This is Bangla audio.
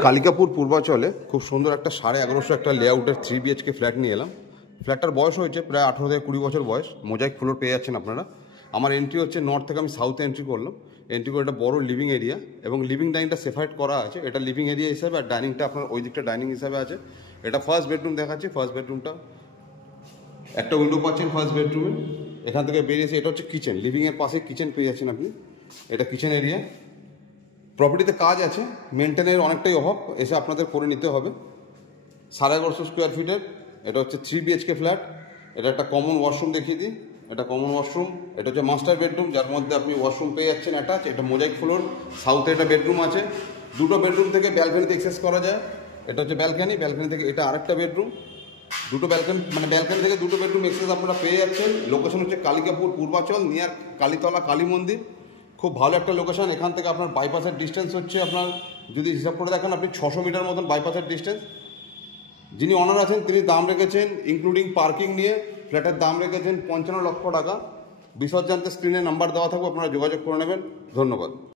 কালিকাপুর পূর্বাচলে খুব সুন্দর একটা 1150 একটা লেআউটের 3 BHK ফ্ল্যাট নিয়ে এলাম। ফ্ল্যাটটার বয়স হয়েছে প্রায় 18 থেকে 20 বছর বয়স। মোজাইক ফ্লোর পেয়ে যাচ্ছেন আপনারা। আমার এন্ট্রি হচ্ছে নর্থ থেকে, আমি সাউথে এন্ট্রি করলাম। এন্ট্রি করে একটা বড় লিভিং এরিয়া এবং লিভিং ডাইনিংটা সেপারেট করা আছে। এটা লিভিং এরিয়া হিসাবে, আর ডাইনিংটা আপনার ওই দিকটা ডাইনিং হিসাবে আছে। এটা ফার্স্ট বেডরুম দেখাচ্ছি। ফার্স্ট বেডরুমটা একটা উইন্ডো পাচ্ছেন ফার্স্ট বেডরুমে। এখান থেকে বেরিয়েছে, এটা হচ্ছে কিচেন। লিভিংয়ের পাশে কিচেন পেয়ে যাচ্ছেন আপনি। এটা কিচেন এরিয়া। প্রপার্টিতে কাজ আছে, মেনটেনের অনেকটাই অভাব, এসে আপনাদের করে নিতে হবে। 1150 স্কোয়ার ফিটের এটা হচ্ছে 3 BHK ফ্ল্যাট। এটা একটা কমন ওয়াশরুম দেখিয়ে দিই। এটা কমন ওয়াশরুম। এটা হচ্ছে মাস্টার বেডরুম, যার মধ্যে আপনি ওয়াশরুম পেয়ে যাচ্ছেন অ্যাটাচ। এটা মোজাইক ফ্লোর। সাউথে একটা বেডরুম আছে। দুটো বেডরুম থেকে ব্যালকনিতে অ্যাক্সেস করা যায়। এটা হচ্ছে ব্যালকনি। ব্যালকনি থেকে এটা আরেকটা বেডরুম। দুটো ব্যালকনি, মানে ব্যালকনি থেকে দুটো বেডরুম অ্যাক্সেস আপনারা পেয়ে যাচ্ছেন। লোকেশন হচ্ছে কালিকাপুর পূর্বাচল, নিয়ার কালীতলা কালী মন্দির। খুব ভালো একটা লোকেশন। এখান থেকে আপনার বাইপাসের ডিস্টেন্স হচ্ছে, আপনার যদি হিসাব করে দেখেন আপনি 600 মিটার মতন বাইপাসের ডিস্টেন্স। যিনি অনার আছেন তিনি দাম রেখেছেন ইনক্লুডিং পার্কিং নিয়ে, ফ্ল্যাটের দাম রেখেছেন 55 লক্ষ টাকা। বিশদ জানতে স্ক্রিনে নাম্বার দেওয়া থাকবে, আপনারা যোগাযোগ করে নেবেন। ধন্যবাদ।